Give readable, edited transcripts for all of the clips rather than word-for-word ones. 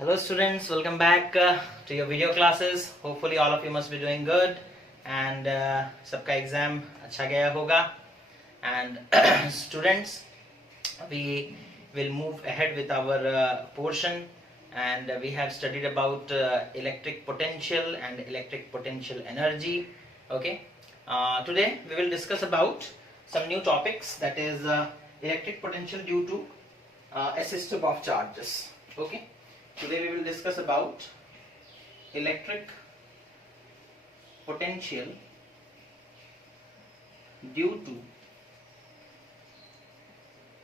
Hello students, welcome back to your video classes. Hopefully all of you must be doing good and सबका exam अच्छा गया होगा. And students, we will move ahead with our portion and we have studied about electric potential and electric potential energy. Okay, today we will discuss about some new topics, that is electric potential due to a system of charges. Okay, today we will discuss about electric potential due to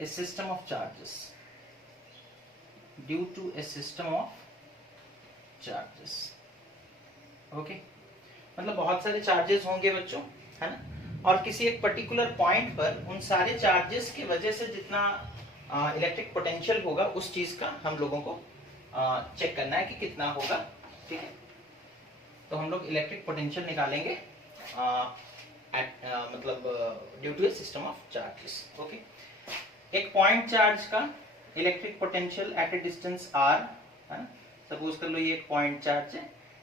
a system of charges. Due to a system of charges. Okay, मतलब बहुत सारे charges होंगे बच्चों, है ना, और किसी एक पर्टिकुलर पॉइंट पर उन सारे चार्जेस की वजह से जितना इलेक्ट्रिक पोटेंशियल होगा उस चीज का हम लोगों को चेक करना है कि कितना होगा. ठीक है, तो हम लोग इलेक्ट्रिक पोटेंशियल निकालेंगे मतलब due to a system of charges. Okay, एक पॉइंट चार्ज का electric potential at a distance R, है ना, सपोज कर लो ये एक पॉइंट चार्ज है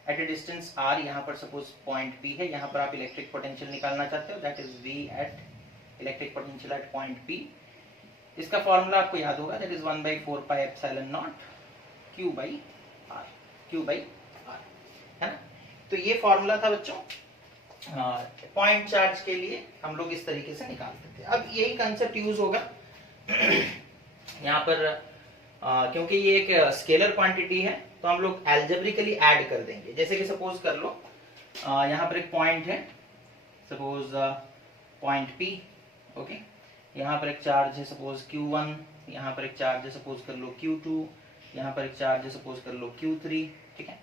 एट ए डिस्टेंस आर. यहाँ पर सपोज पॉइंट पी है, यहाँ पर आप इलेक्ट्रिक पोटेंशियल निकालना चाहते हो, that is V at electric potential at point P. इसका फॉर्मूला आपको याद होगा, that is 1/4 pi epsilon nought Q by R, है ना. तो ये फॉर्मूला था बच्चों पॉइंट चार्ज के लिए, हम लोग इस तरीके से निकालते थे. अब यही कंसेप्ट यूज होगा यहाँ पर क्योंकि ये एक स्केलर क्वांटिटी है तो हम लोग एल्जेब्रिकली ऐड कर देंगे. जैसे कि सपोज कर लो यहाँ पर एक पॉइंट है, सपोज पॉइंट P. ओके, यहाँ पर एक चार्ज है सपोज Q1, यहाँ पर एक चार्ज है सपोज कर लो Q2, यहाँ पर एक चार्ज है सपोज कर लो Q3. ठीक है,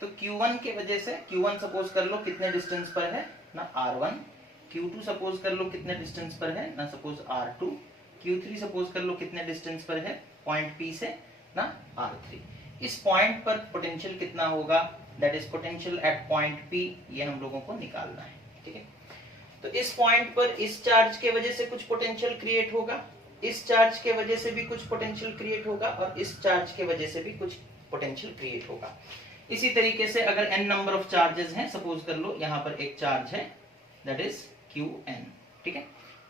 तो Q1 के वजह से Q1 सपोज कर लो कितने डिस्टेंस पर है ना R1, Q2 सपोज कर लो कितने डिस्टेंस पर है ना सपोज R2, Q3 सपोज कर लो कितने डिस्टेंस पर है पॉइंट P से ना R3. इस पॉइंट पर पोटेंशियल कितना होगा, that is potential at point P, ये हम लोगों को निकालना है. ठीक है, तो इस पॉइंट पर इस चार्ज के वजह से कुछ पोटेंशियल क्रिएट होगा, इस चार्ज के वजह से भी कुछ पोटेंशियल क्रिएट होगा और इस चार्ज के वजह से भी कुछ पोटेंशियल क्रिएट होगा. इसी तरीके से अगर n नंबर ऑफ चार्जेस हैं, सपोज कर लो यहाँ पर एक चार्ज है दैट इज Qn. ठीक है,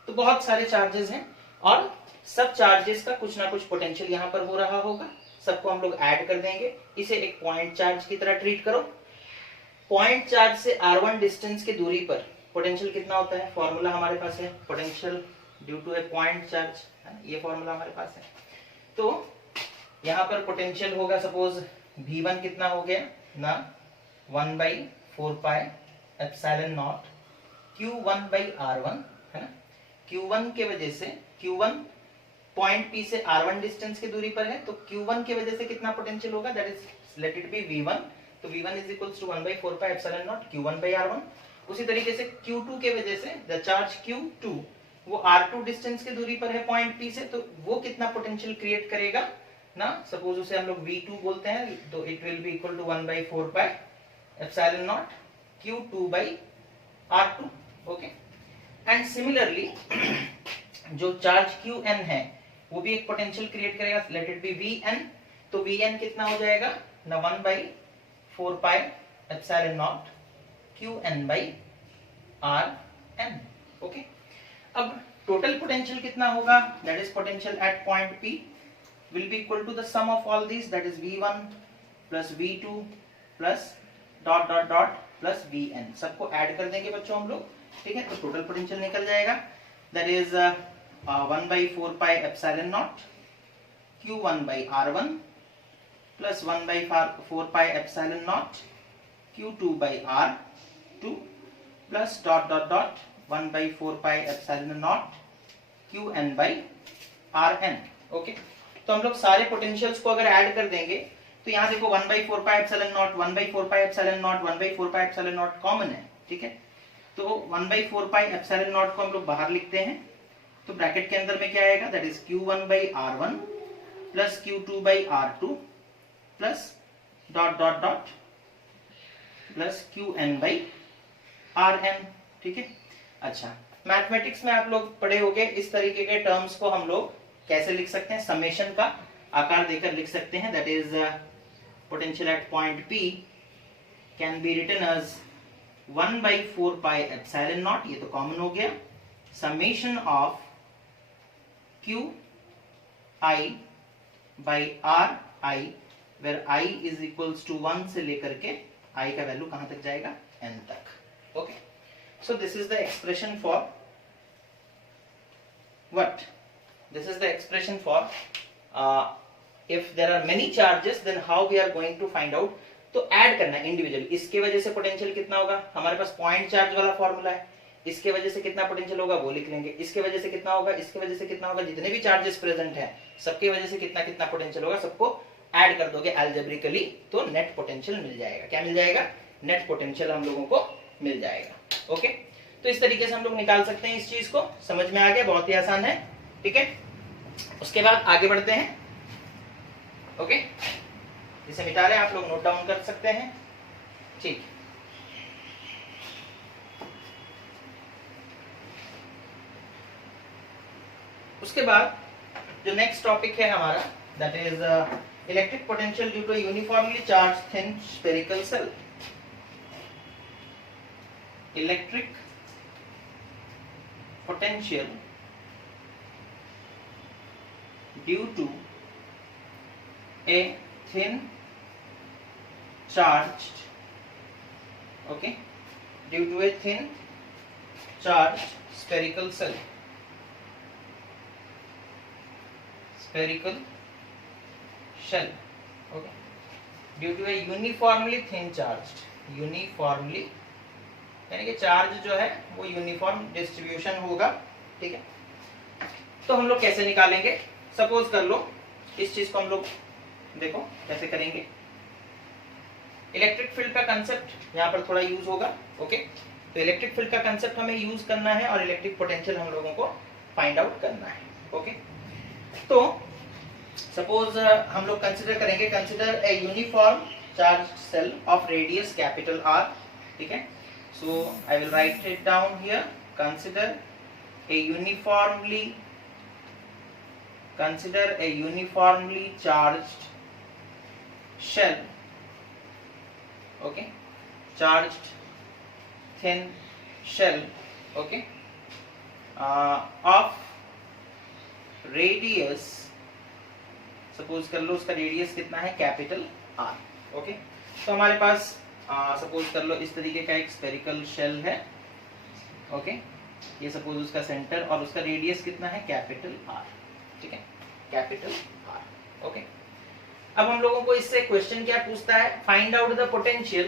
तो बहुत सारे चार्जेस हैं और सब चार्जेस का कुछ ना कुछ पोटेंशियल यहाँ पर हो रहा होगा. सबको हम लोग ऐड कर देंगे, इसे एक पॉइंट चार्ज की तरह ट्रीट करो. पॉइंट चार्ज से R1 डिस्टेंस की दूरी पर पोटेंशियल कितना होता है, फॉर्मूला हमारे पास है potential due to a point charge, ये फॉर्मूला हमारे पास है. तो यहाँ पर पोटेंशियल होगा सपोज V1 कितना हो गया ना 1/4 pi epsilon nought Q1 by R1, है ना. Q1 के वजह से Q1 पॉइंट P से R1 डिस्टेंस की दूरी पर है, तो Q1 के वजह से कितना पोटेंशियल होगा, that is let it be V1. तो V1 is equals to 1/4 pi epsilon nought Q1 by R1. उसी तरीके से Q2 के वजह से द चार्ज Q2 वो R2 डिस्टेंस की दूरी पर है पॉइंट P से, तो वो कितना पोटेंशियल क्रिएट करेगा ना, सपोज उसे हम लोग V2 बोलते हैं, तो it will be equal to 1/4 pi epsilon nought Q2 by R2. Okay, and similarly जो चार्ज Qn है वो भी एक पोटेंशियल क्रिएट करेगा, लेट इट बी Vn. तो Vn कितना हो जाएगा ना 1/4 pi epsilon nought Qn by Rn. Okay, अब टोटल पोटेंशियल कितना होगा, that is potential at point P will be equal to the sum of all these, that is V1 plus V2 plus dot dot dot plus Vn. सबको add कर देंगे बच्चों हम लोग. ठीक है, तो टोटल पोटेंशियल निकल जाएगा, that is 1/4 pi epsilon nought Q1 by R1 plus 1/4 pi epsilon nought Q2 by R2 plus dot dot dot 1/4 pi epsilon nought Qn by Rn. Okay, तो हम लोग सारे पोटेंशियल्स को अगर ऐड कर देंगे तो यहाँ देखो 1/4 pi epsilon not 1/4 pi epsilon not 1/4 pi epsilon not common है. ठीक है, तो 1/4 पाई एप्सिलॉन नॉट को हम लोग बाहर लिखते हैं, तो ब्रैकेट के अंदर में क्या आएगा, that is Q1 by R1 plus Q2 by R2 plus dot dot dot plus Qn by Rn. ठीक है, अच्छा, मैथमेटिक्स में आप लोग पढ़े होंगे, इस तरीके के टर्म्स को हम लोग कैसे लिख सकते हैं, समेशन का आकार देकर लिख सकते हैं, that is potential at point P can be written as 1/4 pi epsilon naught, ये तो कॉमन हो गया, summation of Q I by R I, where I is equals to 1 से लेकर के I का वैल्यू कहां तक जाएगा, N तक. Okay, so this is the expression for what? This is the expression for if there are many charges, then how we are going to find out. तो add करना है इंडिविजुअली. इसके वजह से पोटेंशियल कितना होगा, हमारे पास पॉइंट चार्ज वाला फॉर्मूला है, इसके वजह से कितना पोटेंशियल होगा वो लिख लेंगे, इसके वजह से कितना होगा, इसके वजह से कितना होगा, जितने भी चार्जेस प्रेजेंट है सबके वजह से कितना कितना पोटेंशियल होगा, सबको ऐड कर दोगे अलजेब्रिकली, तो नेट पोटेंशियल मिल जाएगा. क्या मिल जाएगा, नेट पोटेंशियल हम लोगों को मिल जाएगा. ओके, तो इस तरीके से हम लोग निकाल सकते हैं इस चीज को. समझ में आ गया, बहुत ही आसान है. ठीक है, उसके बाद आगे बढ़ते हैं. ओके, जिसे मिटा रहे हैं आप लोग नोट डाउन कर सकते हैं. ठीक, उसके बाद जो नेक्स्ट टॉपिक है हमारा, that is electric potential due to uniformly charge thin spherical shell. Electric potential due to a thin charged, okay, due to a thin charged spherical cell, spherical shell, okay, due to a uniformly thin charged, uniformly यानी कि charge जो है वो uniform distribution होगा. ठीक है, तो हम लोग कैसे निकालेंगे. सपोज कर लो इस चीज को हम लोग देखो कैसे करेंगे. इलेक्ट्रिक फील्ड का कंसेप्ट यहाँ पर थोड़ा यूज होगा. ओके, तो इलेक्ट्रिक फील्ड का कंसेप्ट हमें यूज करना है और इलेक्ट्रिक पोटेंशियल हम लोगों को फाइंड आउट करना है. ओके, तो सपोज हम लोग कंसिडर करेंगे, consider a uniform charge shell of radius capital R. ठीक है, so I will write it down here. Consider a uniformly consider a uniformly charged shell, okay, charged thin shell, okay, of radius, suppose कर लो उसका radius कितना है, capital R. Okay, तो हमारे पास suppose कर लो इस तरीके का एक स्फेरिकल शेल है. ओके, ये सपोज उसका सेंटर और उसका रेडियस कितना है, कैपिटल आर. ठीक है, कैपिटल आर. ओके, अब हम लोगों को इससे क्वेश्चन क्या पूछता है, find out the potential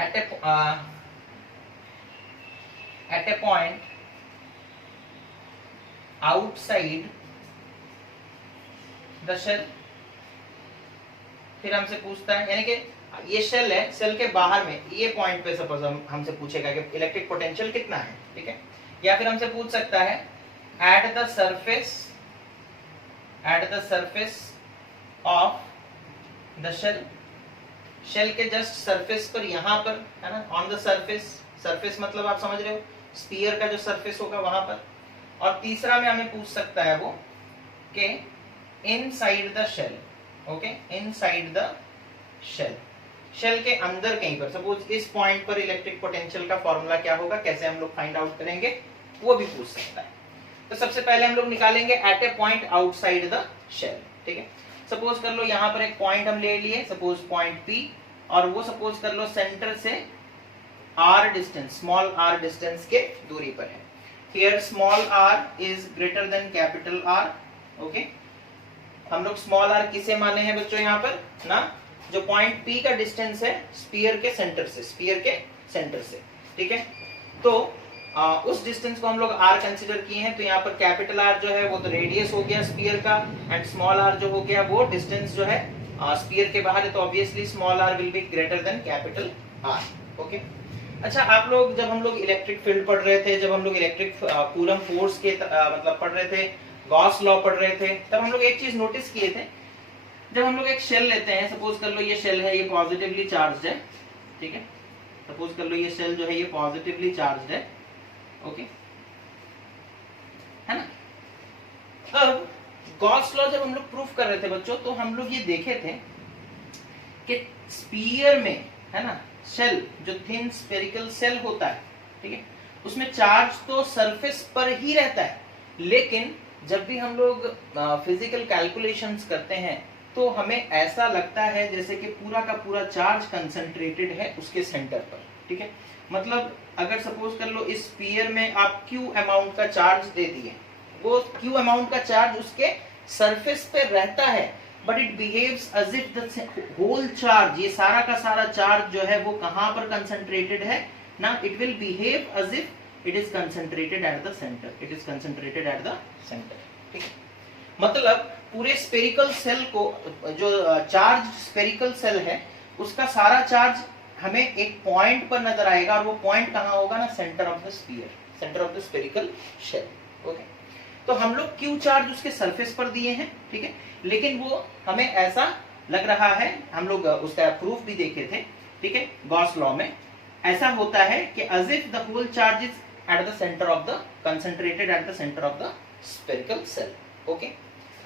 at a point outside the shell. फिर हमसे पूछता है, यानी कि ये शेल है, शेल के बाहर में ये पॉइंट पे सपोज हमसे पूछेगा कि इलेक्ट्रिक पोटेंशियल कितना है. ठीक है, या फिर हमसे पूछ सकता है at the surface of the shell, shell के जस्ट सरफेस पर, यहाँ पर है ना, ऑन द सरफेस. सरफेस मतलब आप समझ रहे हो, स्फीयर का जो सरफेस होगा वहां पर. और तीसरा में हमें पूछ सकता है वो कि inside the shell. Okay, inside the shell, shell के अंदर कहीं पर, सपोज इस पॉइंट पर इलेक्ट्रिक पोटेंशियल का फॉर्मूला क्या होगा, कैसे हम लोग फाइंड आउट करेंगे, वो भी पूछ सकता है. तो सबसे पहले हम लोग निकालेंगे at a point outside the shell. ठीक है, सपोज कर लो यहाँ पर एक पॉइंट हम ले लिए, सपोज पॉइंट P, और वो सपोज कर लो सेंटर से r distance, small r distance के दूरी पर है. Here small r is greater than capital R. Okay, हम लोग स्मॉल r किसे माने हैं बच्चों यहाँ पर ना, जो पॉइंट P का डिस्टेंस है स्फीयर के सेंटर से, स्फीयर के सेंटर से. ठीक है, तो उस डिस्टेंस को हम लोग r कंसीडर किए हैं. तो यहाँ पर कैपिटल R जो है वो तो रेडियस हो गया स्फीयर का, एंड स्मॉल r जो हो गया वो डिस्टेंस जो है स्फीयर के बाहर है. तो obviously small r will be greater than capital R. Okay, अच्छा, आप लोग जब हम लोग इलेक्ट्रिक फील्ड पढ़ रहे थे, जब हम लोग इलेक्ट्रिक कूलम फोर्स के मतलब पढ़ रहे थे, गॉस लॉ पढ़ रहे थे, तब हम लोग एक चीज नोटिस किए थे. जब हम लोग एक शेल लेते हैं, सपोज कर लो ये शेल है, ये पॉजिटिवली चार्ज है. ठीक है, सपोज कर लो ये शेल जो है ये पॉजिटिवली चार्ज है. ओके, है ना. अब गॉस लॉ जब हम लोग प्रूफ कर रहे थे बच्चों, तो हम लोग ये देखे थे कि स्फीयर में, है ना, शेल, जो थिन स्फेरिकल शेल होता है, ठीक है, उसमें चार्ज तो सरफेस पर ही रहता है, लेकिन जब भी हम लोग फिजिकल कैलकुलेशंस करते हैं तो हमें ऐसा लगता है जैसे कि पूरा का पूरा चार्ज कंसंट्रेटेड है उसके सेंटर पर, ठीक है। मतलब अगर सपोज कर लो इस स्फीयर में आप Q अमाउंट का चार्ज दे दिए, वो Q अमाउंट का चार्ज उसके सरफेस पे रहता है, but it behaves as if the whole charge, ये सारा का सारा चार्ज जो है वो कहां पर कंसंट्रेटेड है ना, it will behave as if it is concentrated at the centre, it is concentrated at the centre, ठीक है। मतलब पूरे स्फेरिकल सेल को, जो चार्ज स्फेरिकल सेल है, उसका सारा चार्ज हमें एक पॉइंट पर नजर आएगा, और वो पॉइंट कहां होगा ना, centre of the sphere, centre of the spherical shell, okay. तो हम लोग क्यू चार्ज उसके सरफेस पर दिए हैं, ठीक है, लेकिन वो हमें ऐसा लग रहा है, हम लोग उसका प्रूफ भी देखे थे, ठीक है, गॉस लॉ में ऐसा होता है कि as if the whole charge is at the centre of the, concentrated at the centre of the spherical shell, okay.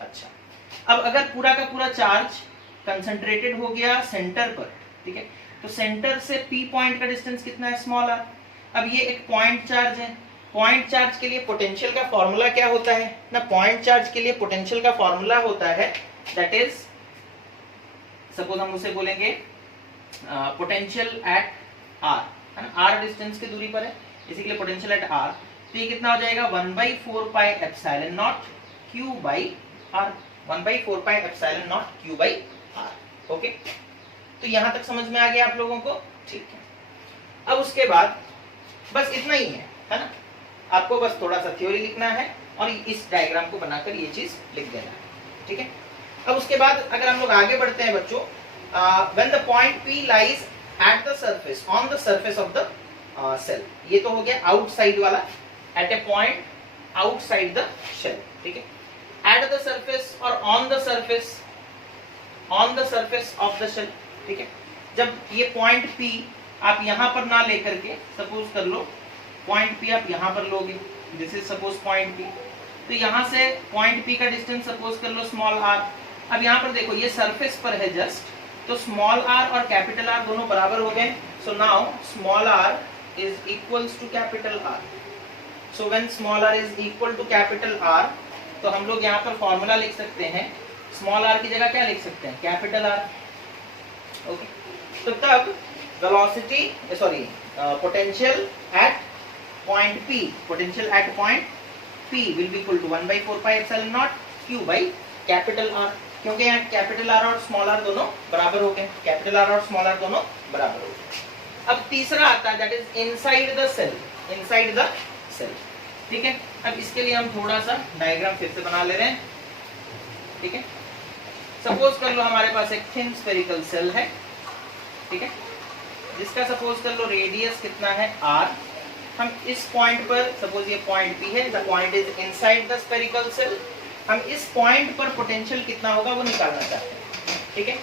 अच्छा, अब अगर पूरा का पूरा चार्ज कंसंट्रेटेड हो गया सेंटर पर, ठीक है, तो सेंटर से पी पॉइंट का डिस्टेंस कितना है, स्मॉल आर। अब ये एक पॉइंट चार्ज है, पॉइंट चार्ज के लिए पोटेंशियल का फॉर्मूला क्या होता है ना, पॉइंट चार्ज के लिए पोटेंशियल का फॉर्मूला होता है, दैट इज, सपोज हम उसे बोलेंगे पोटेंशियल एट आर, है ना, आर डिस्टेंस की दूरी पर है, इसी के लिए पोटेंशियल एट आर, तो ये कितना हो जाएगा 1/4 pi epsilon nought Q by R, 1/4 pi epsilon nought Q by R, okay. तो यहां तक समझ में आ गया आप लोगों को, ठीक है। अब उसके बाद बस इतना ही है ना, आपको बस थोड़ा सा थ्योरी लिखना है और इस डायग्राम को बनाकर ये चीज लिख देना है, ठीक है। अब उसके बाद अगर हम लोग आगे बढ़ते हैं बच्चों, when the point P lies at the surface, on the surface of the shell, ये तो हो गया आउटसाइड वाला, at a point outside the shell, ठीक है, एट द सरफेस और on the surface, on the surface of the shell, ठीक है। जब ये पॉइंट P आप यहां पर ना लेकर के, सपोज कर लो पॉइंट P आप यहां पर लोगे, this is suppose point P, तो यहां से पॉइंट P का डिस्टेंस सपोज कर लो स्मॉल r। अब यहां पर देखो ये सरफेस पर है जस्ट, तो स्मॉल r और कैपिटल R दोनों बराबर हो गए, so now small r is equals to capital R। So when small r is equal to capital R, तो हम लोग यहाँ पर फॉर्मूला लिख सकते हैं, स्मॉल r की जगह क्या लिख सकते हैं, कैपिटल R, ओके। तो तब velocity, sorry potential at point P, potential at point P will be equal to 1/4 pi epsilon nought Q by capital R, क्योंकि यहाँ कैपिटल R और स्मॉल r दोनों बराबर हो गए, कैपिटल R और स्मॉल r दोनों बराबर हो गए। अब तीसरा आता है, that is inside the shell, inside the shell, ठीक है। अब इसके लिए हम थोड़ा सा डायग्राम फिर से बना ले रहे हैं, ठीक है। सपोज कर लो हमारे पास एक थिन स्फेरिकल सेल है, ठीक है, जिसका सपोज कर लो रेडियस कितना है r। हम इस पॉइंट पर, सपोज ये पॉइंट P है, the point is inside the spherical cell, हम इस पॉइंट पर पोटेंशियल कितना होगा वो निकालना चाहते हैं, ठीक है।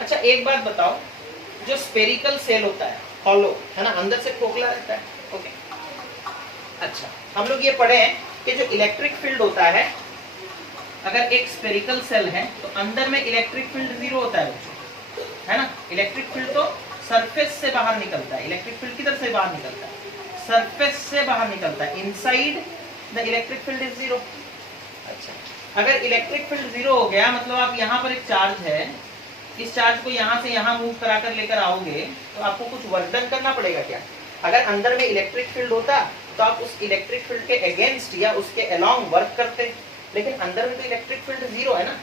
अच्छा एक बात बताओ, जो स्फेरिकल सेल होता है हॉलो, है ना, अंदर से खोखला रहता है, ओके। अच्छा, हम लोग ये पढ़े हैं कि जो इलेक्ट्रिक फील्ड होता है, अगर एक स्फेरिकल सेल है तो अंदर में इलेक्ट्रिक फील्ड 0 होता है बच्चों, है ना। इलेक्ट्रिक फील्ड तो सरफेस से बाहर निकलता है, इलेक्ट्रिक फील्ड किधर से बाहर निकलता है, सरफेस से बाहर निकलता है, inside the electric field is 0। अच्छा, अगर इलेक्ट्रिक फील्ड 0 हो गया, मतलब आप यहाँ पर एक चार्ज है, इस चार्ज को यहाँ से यहाँ मूव करा कर लेकर आओगे, तो आपको कुछ वर्क डन करना पड़ेगा क्या। अगर अंदर में इलेक्ट्रिक फील्ड होता तो आप उस इलेक्ट्रिक फील्ड के अगेंस्ट या उसके अलोंग वर्क करते, लेकिन अंदर में तो इलेक्ट्रिक फील्ड 0 है ना,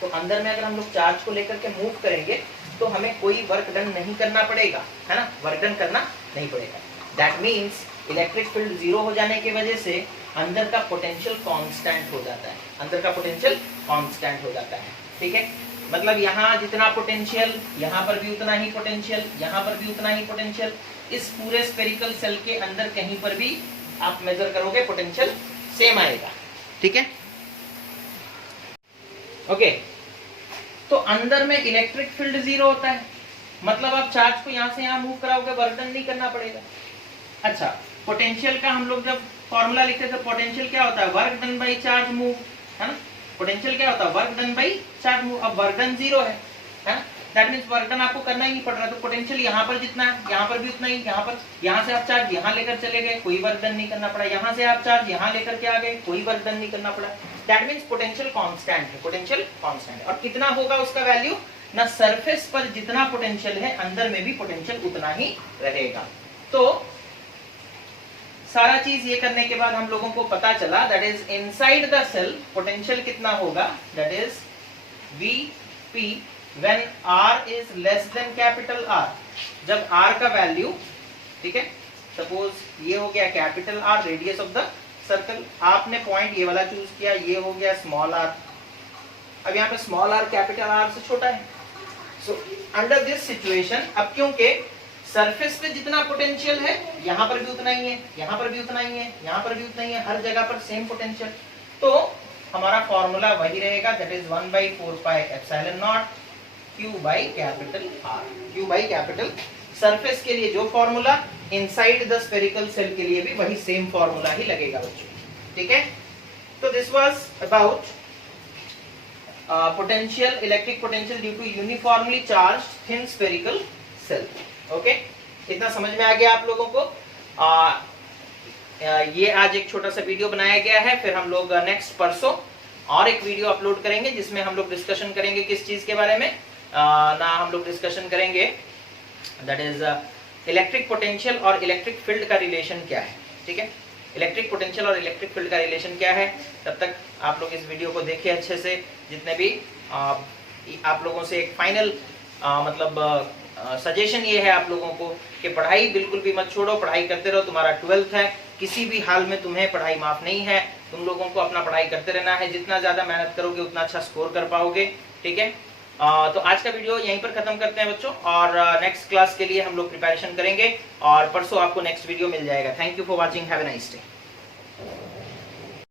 तो अंदर में अगर हम लोग चार्ज को लेकर के मूव करेंगे तो हमें कोई वर्क डन नहीं करना पड़ेगा, है ना, वर्क डन करना नहीं पड़ेगा। दैट मीन्स इलेक्ट्रिक फील्ड 0 हो जाने की वजह से अंदर का पोटेंशियल कांस्टेंट हो जाता है, अंदर का पोटेंशियल कांस्टेंट हो जाता है, ठीक है। मतलब यहाँ जितना पोटेंशियल, यहाँ पर भी उतना ही पोटेंशियल, यहाँ पर भी उतना ही पोटेंशियल, इस पूरे स्फेरिकल सेल के अंदर कहीं पर भी आप मेजर करोगे पोटेंशियल सेम आएगा, ठीक है, ओके। तो अंदर में इलेक्ट्रिक फील्ड 0 होता है, मतलब आप चार्ज को यहाँ से यहाँ मूव कराओगे, वर्क डन नहीं करना पड़ेगा। अच्छा, पोटेंशियल का हम लोग जब फॉर्मूला लिखते थे, पोटेंशियल क्या होता है, work done by charge move, है ना। पोटेंशियल क्या होता है, work done by charge move. अब वर्क डन 0 है ना, दैट मींस वर्क डन आपको करना ही नहीं पड़ रहा, तो पोटेंशियल यहाँ पर जितना है यहाँ पर भी उतना ही, यहाँ पर यहाँ से आप चार्ज यहाँ लेकर चले गए, कोई वर्क डन नहीं करना पड़ा, यहाँ से आप चार्ज यहाँ लेकर के आ गए, कोई वर्क डन नहीं करना पड़ा, दैट मींस पोटेंशियल कांस्टेंट है, पोटेंशियल कांस्टेंट है। और कितना होगा उसका वैल्यू ना, सरफेस पर जितना पोटेंशियल है अंदर में भी पोटेंशियल उतना ही रहेगा। तो सारा चीज ये करने के बाद हम लोगों को पता चला that is inside the shell potential कितना होगा, that is Vp when R is less than capital R। जब R का वैल्यू, ठीक है, सपोज ये हो गया capital R, radius of the circle, आपने पॉइंट ये वाला चूज किया, ये हो गया स्मॉल r। अब यहाँ पे स्मॉल r कैपिटल R से छोटा है, सो अंडर दिस सिचुएशन, अब क्योंकि सरफेस पे जितना पोटेंशियल है यहाँ पर भी उतना ही है, यहाँ पर भी उतना ही है, यहाँ पर भी उतना ही है, हर जगह पर सेम पोटेंशियल, तो हमारा फॉर्मूला वही रहेगा, that is 1/4 pi epsilon nought Q by capital R। Q by capital, surface के लिए जो formula, inside the spherical cell के लिए भी वही सेम फॉर्मूला ही लगेगा बच्चों, ठीक है। तो this was about potential, electric potential due to uniformly charged thin spherical shell. Okay, इतना समझ में आ गया आप लोगों को। ये आज एक छोटा सा वीडियो बनाया गया है, फिर हम लोग नेक्स्ट परसों और एक वीडियो अपलोड करेंगे जिसमें हम लोग डिस्कशन करेंगे किस चीज के बारे में, ना हम लोग डिस्कशन करेंगे दैट इज इलेक्ट्रिक पोटेंशियल और इलेक्ट्रिक फील्ड का रिलेशन क्या है, ठीक है। इलेक्ट्रिक पोटेंशियल और इलेक्ट्रिक फील्ड का रिलेशन क्या है, तब तक आप लोग इस वीडियो को देखिए अच्छे से। जितने भी आप लोगों से एक फाइनल मतलब सजेशन ये है आप लोगों को कि पढ़ाई बिल्कुल भी मत छोड़ो, पढ़ाई करते रहो। तुम्हारा 12th है, किसी भी हाल में तुम्हें पढ़ाई माफ नहीं है, तुम लोगों को अपना पढ़ाई करते रहना है, जितना ज्यादा मेहनत करोगे उतना अच्छा स्कोर कर पाओगे, ठीक है। तो आज का वीडियो यहीं पर खत्म करते हैं बच्चों, और नेक्स्ट क्लास के लिए हम लोग प्रिपरेशन करेंगे और परसों आपको नेक्स्ट वीडियो मिल जाएगा। Thank you for watching, have a nice day.